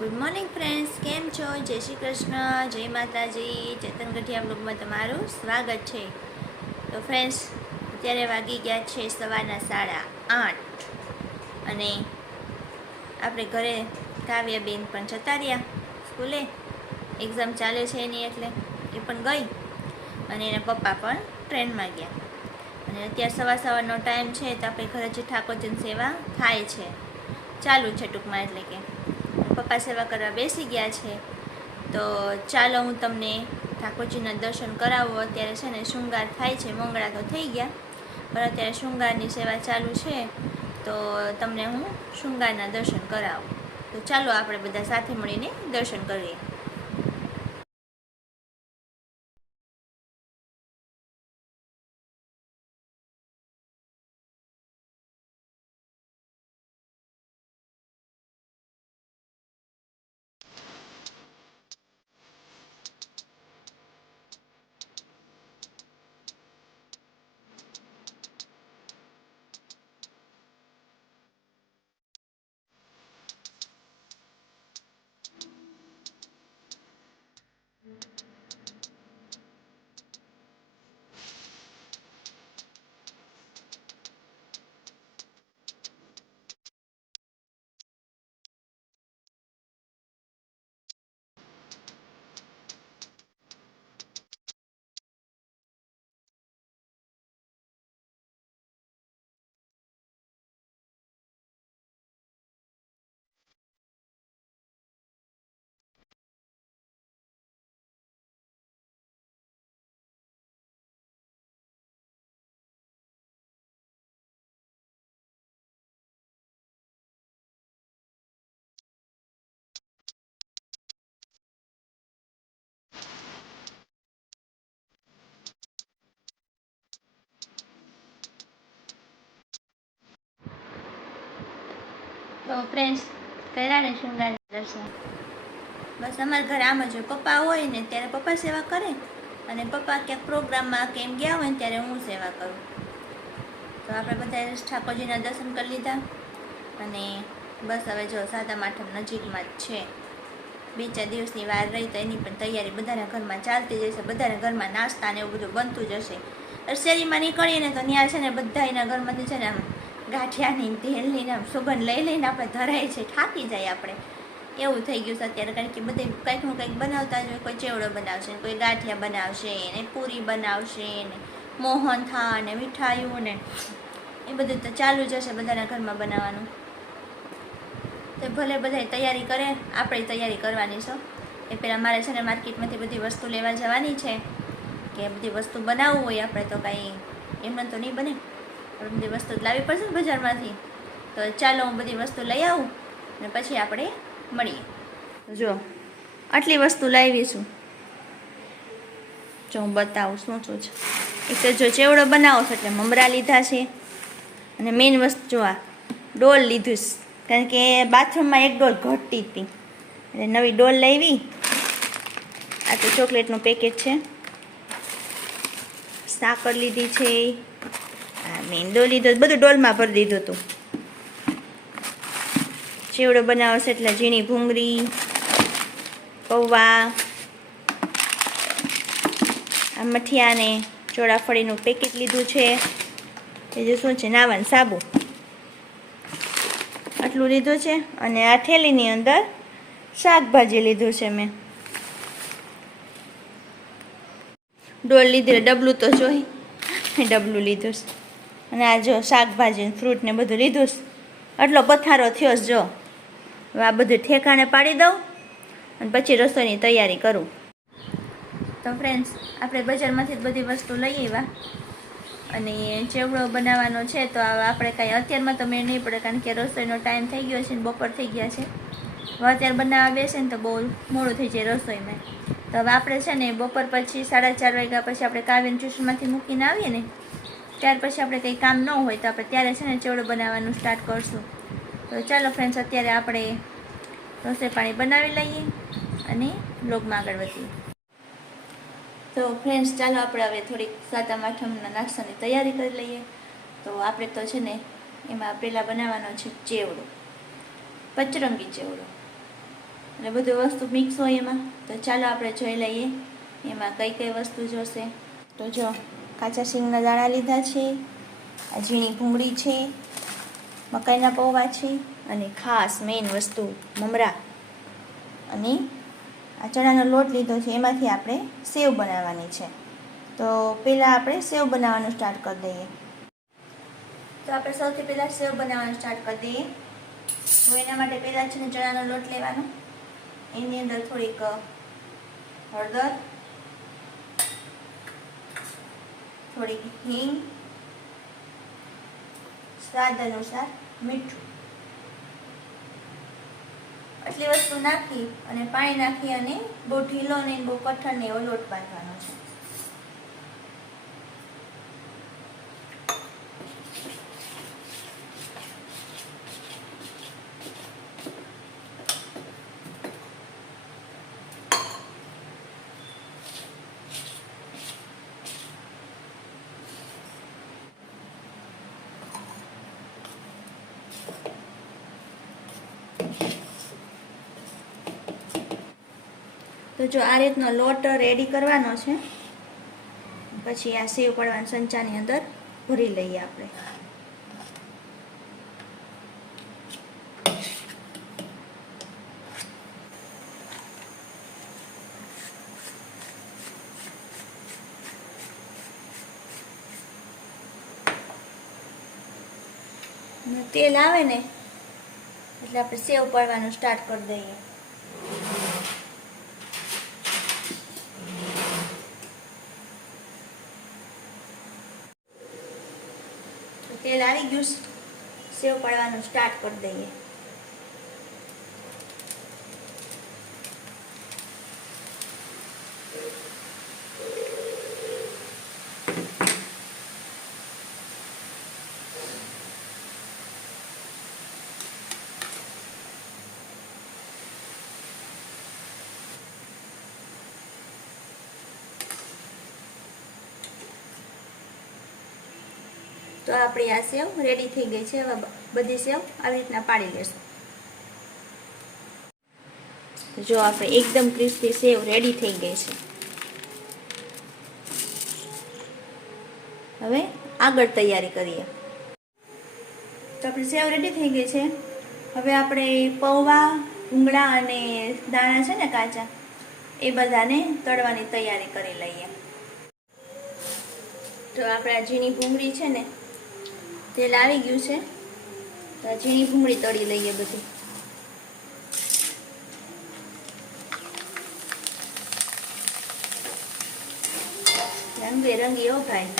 Good morning friends, કેમ છો? જય શ્રી કૃષ્ણ, જય માતાજી. ચેતન ગઢિયા બ્લોગમાં તમારું સ્વાગત છે. તો ફ્રેન્ડ્સ, અત્યારે વાગી ગયા છે સવારના 8:30 અને આપણે ઘરે કાવ્યાબેન પણ જતા રહ્યા સ્કૂલે. એક્ઝામ ચાલે છે એની, એટલે એ પણ ગઈ અને એના પપ્પા પણ ટ્રેનમાં ગયા. અને અત્યારે સવારનો ટાઈમ છે તો આપણે ઘરે જે ઠાકોરજીની સેવા થાય છે, ચાલુ છે ટૂંકમાં, એટલે કે પપ્પા સેવા કરવા બેસી ગયા છે. તો ચાલો હું તમને ઠાકોરજીના દર્શન કરાવું. અત્યારે છે ને શૃંગાર થાય છે, મંગળા તો થઈ ગયા પણ અત્યારે શૃંગારની સેવા ચાલુ છે, તો તમને હું શૃંગારના દર્શન કરાવું. તો ચાલો આપણે બધા સાથે મળીને દર્શન કરીએ. તો ફ્રેન્ડ્સ, કર્યા ને શૃંગાર દર્શન. બસ અમારા ઘરે આમ જ હોય, પપ્પા હોય ને ત્યારે પપ્પા સેવા કરે અને પપ્પા ક્યાંક પ્રોગ્રામમાં કેમ ગયા હોય ને ત્યારે હું સેવા કરું. તો આપણે બધા ઠાકોરજીના દર્શન કરી લીધા અને બસ હવે જો સાતમ આઠમ નજીકમાં જ છે. 2-4 દિવસની વાર રહી તો એની પણ તૈયારી બધાના ઘરમાં ચાલતી જશે. બધાના ઘરમાં નાસ્તા ને એવું બધું બનતું જશે. શેરીમાં નીકળીએ ને તો ત્યાં છે ને બધા એના ઘરમાંથી છે ને આમ ગાંઠિયાની તેલની આમ સુગંધ લઈ લઈને આપણે ધરાય છે, થાકી જાય આપણે, એવું થઈ ગયું છે અત્યારે. કારણ કે બધે કંઈકનું કંઈક બનાવતા જ હોય. કોઈ ચેવડો બનાવશે ને, કોઈ ગાંઠિયા બનાવશે ને, પૂરી બનાવશે ને, મોહનથાળ ને, મીઠાઈઓ ને, એ બધું તો ચાલુ જ હશે બધાના ઘરમાં બનાવવાનું. તો ભલે બધા તૈયારી કરે, આપણે તૈયારી કરવાની છે. એ પહેલાં મારે છે ને માર્કેટમાંથી બધી વસ્તુ લેવા જવાની છે, કે બધી વસ્તુ બનાવવું હોય આપણે તો કાંઈ એમને તો નહીં બને, આપણે બધી વસ્તુ લાવવી પડશે ને બજારમાંથી. તો ચાલો હું બધી વસ્તુ લઈ આવું અને પછી આપણે મળીએ. જો આટલી વસ્તુ લાવીશું, જો હું બતાવું શું શું છે. એક તો જો ચેવડો બનાવો છો એટલે મમરા લીધા છે, અને મેઇન વસ્તુ જો આ ડોલ લીધું છે, કારણ કે બાથરૂમમાં એક ડોલ ઘટતી હતી એટલે નવી ડોલ લાવી. આ તો ચોકલેટનું પેકેટ છે. સાકર લીધી છે, આ મેંદો લીધો, બધું ડોલમાં ભરી દીધું હતું. ચેવડો બનાવશે એટલે ઝીણી ભૂંગળી, પૌવા, આ મઠિયા ને ચોળાફળીનું પેકેટ લીધું છે. એ જે શું છે, નાવાનું સાબુ, આટલું લીધું છે. અને આ થેલીની અંદર શાકભાજી લીધું છે મેં. ડોલ લીધી, ડબલું તો જોઈ, ડબલું લીધું છે. અને આ જો શાકભાજી ફ્રૂટ ને બધું લીધું છે. આટલો પથારો થયો છે. જો હવે આ બધું ઠેકાણે પાડી દઉં અને પછી રસોઈની તૈયારી કરું. તો ફ્રેન્ડ્સ, આપણે બજારમાંથી જ બધી વસ્તુ લઈ આવ્યા અને ચેવડો બનાવવાનો છે. તો આપણે કાંઈ અત્યારમાં તો મેળ નહીં પડે, કારણ કે રસોઈનો ટાઈમ થઈ ગયો છે ને બપોર થઈ ગયા છે. હવે અત્યારે બનાવવા બેસે ને તો બહુ મોડું થઈ જાય રસોઈમાં. તો હવે આપણે છે ને બપોર પછી 4:30 વાગ્યા પછી આપણે કાવ્યને ટ્યુશનમાંથી મૂકીને આવીએ ને ત્યાર પછી આપણે કંઈ કામ ન હોય તો આપણે ત્યારે છે ને ચેવડો બનાવવાનું સ્ટાર્ટ કરશું. તો ચાલો ફ્રેન્ડ્સ, અત્યારે આપણે રસોઈ પાણી બનાવી લઈએ અને બ્લોગમાં આગળ વધીએ. તો ફ્રેન્ડ્સ, ચાલો આપણે હવે થોડીક સાતમ આઠમના નાસ્તાની તૈયારી કરી લઈએ. તો આપણે તો છે ને એમાં પહેલાં બનાવવાનો છે ચેવડો, પચરંગી ચેવડો. એટલે બધું વસ્તુ મિક્સ હોય એમાં. તો ચાલો આપણે જોઈ લઈએ એમાં કઈ કઈ વસ્તુ જોશે. તો જો કાચા સિંગના દાણા લીધા છે, આ ઝીણી ભૂંગળી છે, મકાઈના પૌવા છે, અને ખાસ મેઇન વસ્તુ મમરા, અને આ ચણાનો લોટ લીધો છે. એમાંથી આપણે સેવ બનાવવાની છે. તો પહેલાં આપણે સેવ બનાવવાનું સ્ટાર્ટ કરી દઈએ. તો આપણે સૌથી પહેલાં સેવ બનાવવાનું સ્ટાર્ટ કરી દઈએ. તો એના માટે પહેલાં છે ને ચણાનો લોટ લેવાનો, એની અંદર થોડીક હળદર, થોડીક હિંગ, સ્વાદ અનુસાર મીઠું, આટલી વસ્તુ નાખી અને પાણી નાખી અને બહુ ઢીલો અને બહુ કઠણ એવો લોટ બાંધવાનો છે. તો જો આ રીતનો લોટ રેડી કરવાનો છે. પછી આ સેવ પડવાના સંચાની અંદર ભરી લઈએ આપણે. તેલ આવે ને એટલે આપણે સેવ પડવાનું સ્ટાર્ટ કરી દઈએ. તેલ આવી ગયું, સેવ પડવાનું સ્ટાર્ટ કરી દઈએ. તો આપણી આ સેવ રેડી થઈ ગઈ છે. હવે બધી સેવ આવી રીતના પાડી લેશું. જો આપણે એકદમ ક્રિસ્પી સેવ રેડી થઈ ગઈ છે. હવે આગળ તૈયારી કરીએ. તો આપણી સેવ રેડી થઈ ગઈ છે. હવે આપણે પૌવા, ભૂંગળા અને દાણા છે ને કાચા, એ બધાને તળવાની તૈયારી કરી લઈએ. તો આપણે આ ઝીણી ભૂંગળી છે ને, તેલ આવી ગયું છે. તો ઝીણી ભૂંગળી તળી લઈએ બધી. રંગબેરંગી હો ભાઈ.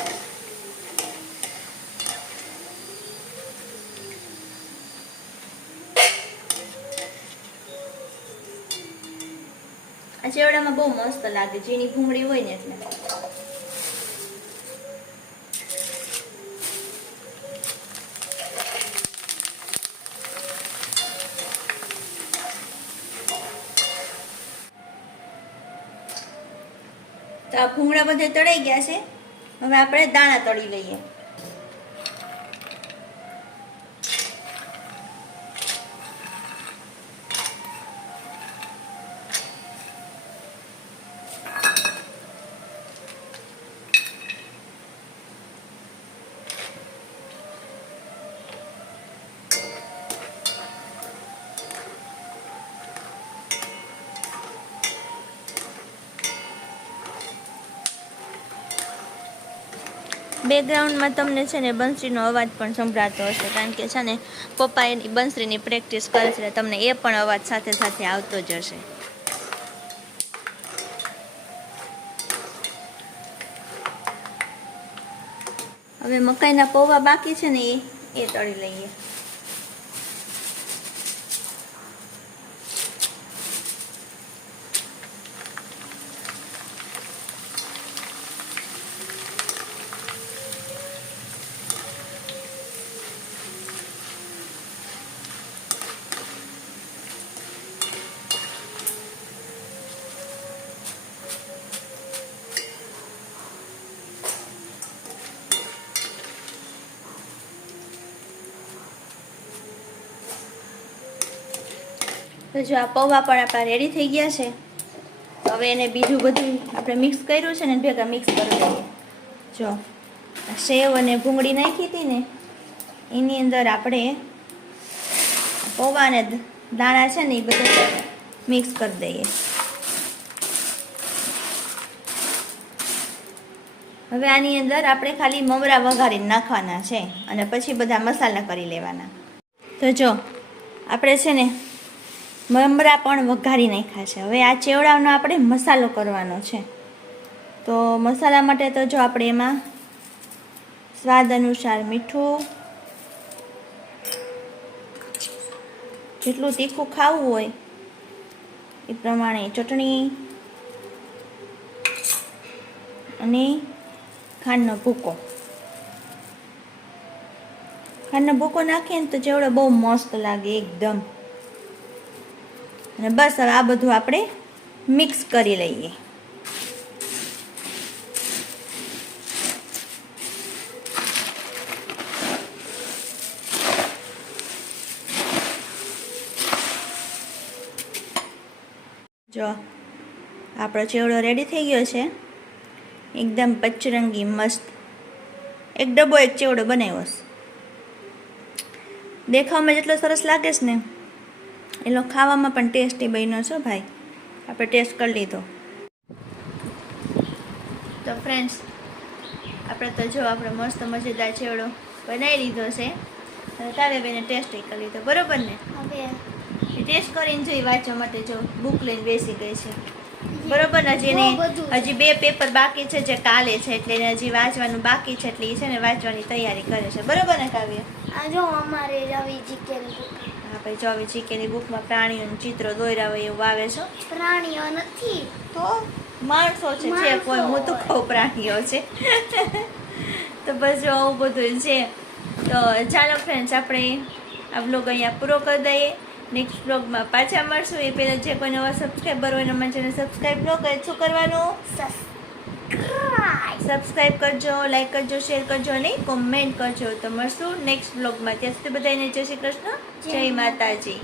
આ ચેવડામાં બહુ મસ્ત લાગે, ઝીણી ભૂંગળી હોય ને એટલે. તો આ ભૂંગળા બધે તળાઈ ગયા છે. હવે આપણે દાણા તળી લઈએ. બેકગ્રાઉન્ડમાં તમને છે ને બંસરીનો અવાજ પણ સંભળાતો હશે, કારણ કે છે ને પપ્પા એની બંસરીની પ્રેક્ટિસ કરે છે. તમને એ પણ અવાજ સાથે સાથે આવતો જ હશે. હવે મકાઈના પૌવા બાકી છે ને એ તળી લઈએ. તો જો આ પૌવા પણ આપણા રેડી થઈ ગયા છે. હવે એને બીજું બધું આપણે મિક્સ કર્યું છે ને ભેગા મિક્સ કરી દઈએ. જો સેવ અને ભૂંગળી નાખી હતી ને એની અંદર આપણે પૌવા અને દાણા છે ને એ બધું મિક્સ કરી દઈએ. હવે આની અંદર આપણે ખાલી મમરા વઘારીને નાખવાના છે અને પછી બધા મસાલા કરી લેવાના. તો જો આપણે છે ને મમરા પણ વઘારી નાખ્યા છે. હવે આ ચેવડાનો આપણે મસાલો કરવાનો છે. તો મસાલા માટે તો જો આપણે એમાં સ્વાદ અનુસાર મીઠું, જેટલું તીખું ખાવું હોય એ પ્રમાણે ચટણી અને ખાંડનો ભૂકો. ખાંડનો ભૂકો નાખીએ ને તો ચેવડો બહુ મસ્ત લાગે એકદમ. અને બસ હવે આ બધું આપણે મિક્સ કરી લઈએ. જો આપણો ચેવડો રેડી થઈ ગયો છે, એકદમ પચરંગી મસ્ત. એક ડબ્બો એક ચેવડો બનાવ્યો છે. દેખાવમાં જેટલો સરસ લાગે છે ને એટલો ખાવામાં પણ ટેસ્ટી બન્યો છે ભાઈ. આપણે ટેસ્ટ કરી લીધો. તો ફ્રેન્ડ્સ આપણે તો જો આપણે મસ્ત મજેદાર ચેવડો બનાવી લીધો છે અને તારે બેને ટેસ્ટ કરી લીધો, બરોબર ને? હવે ટેસ્ટ કરીને જોઈ વાંચવા માટે જો બુક લઈને બેસી ગઈ છે, બરોબર ને? હજી 2 પેપર બાકી છે જે કાલે છે, એટલે એને હજી વાંચવાનું બાકી છે, એટલે એ છે ને વાંચવાની તૈયારી કરે છે, બરોબર ને કાવ્ય? આ જો અમારે રવિ જીકેની બુક. હા ભાઈ, જો હવે જીકેની બુકમાં પ્રાણીઓનું ચિત્રો દોર્યા હોય એવું આવે છે. પ્રાણીઓ નથી તો માણસો છે. કોઈ હું તો કહું પ્રાણીઓ છે. તો બસ જો આવું બધું છે. તો ચાલો ફ્રેન્ડ્સ, આપણે આ વ્લોગ અહીંયા પૂરો કરી દઈએ. નેક્સ્ટ વ્લોગમાં પાછા મળશું. એ પહેલાં જે કોઈ નવા સબસ્ક્રાઈબર હોય એના ચેનલ સબસ્ક્રાઈબ ન કરે શું કરવાનું? સબસ્ક્રાઈબ કરજો, લાઈક કરજો, શેર કરજો અને કોમેન્ટ કરજો. તો મળશું નેક્સ્ટ વ્લોગમાં. ત્યાં સુધી બધાને જય શ્રી કૃષ્ણ, જય માતાજી.